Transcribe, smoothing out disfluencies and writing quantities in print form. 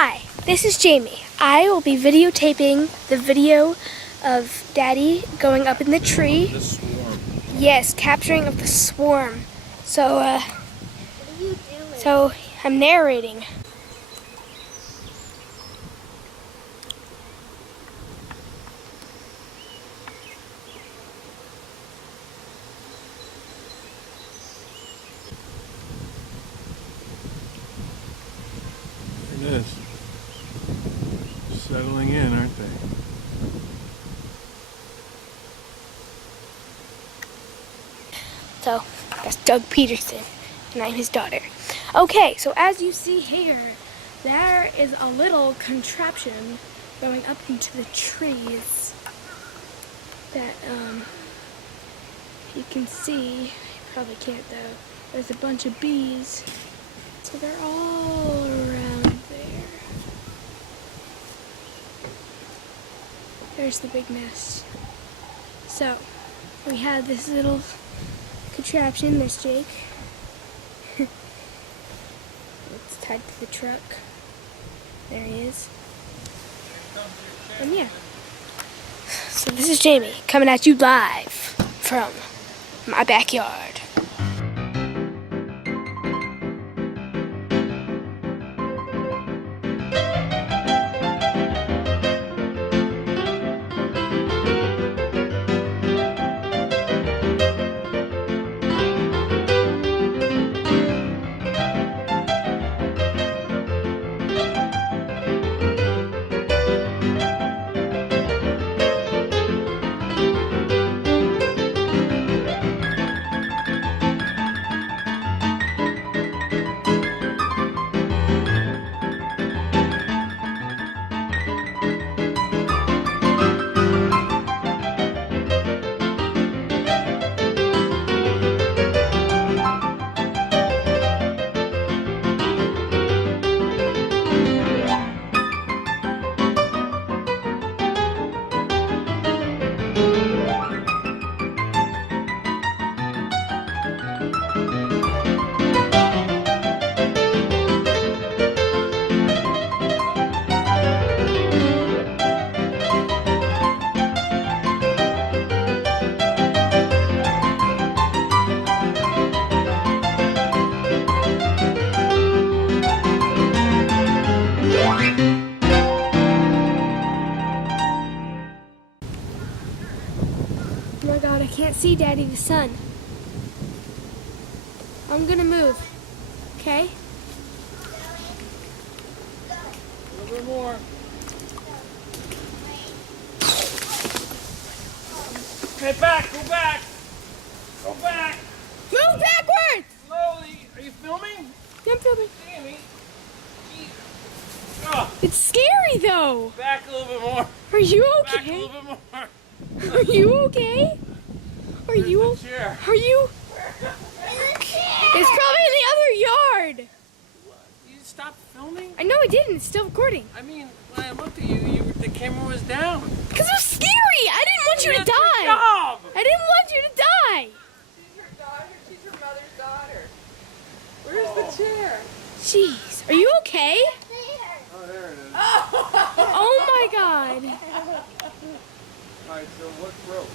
Hi, this is Jamie. I will be videotaping the video of Daddy going up in the tree. The swarm. Yes, capturing of the swarm. So, What are you doing? so I'm narrating. There it is. Settling in, aren't they? So, that's Doug Peterson, and I'm his daughter. Okay, so as you see here, there is a little contraption going up into the trees that, you can see. You probably can't though. There's a bunch of bees, so they're all around there. There's the big nest. So, we have this little contraption. There's Jake. It's tied to the truck. There he is. And yeah. So this is Jamie coming at you live from my backyard. Oh my God, I can't see Daddy the sun. I'm gonna move, okay? A little bit more. Hey, back! Go back! Go back! Move backwards! Slowly! Are you filming? I'm filming. Jamie! Oh, It's scary though. back a little bit more. Are you Back a okay? little bit more. Are you okay? Are you? Where's the chair? Are you? It's probably in the other yard. You stopped filming? I know I didn't. It's still recording. I mean, when I looked at you, the camera was down. Because it was scary. I didn't want you to That's your die. job. I didn't want you to die. She's her daughter. She's her mother's daughter. Where's the chair? Jeez. Are you okay? Oh, there it is. Oh my God. All right, so what broke?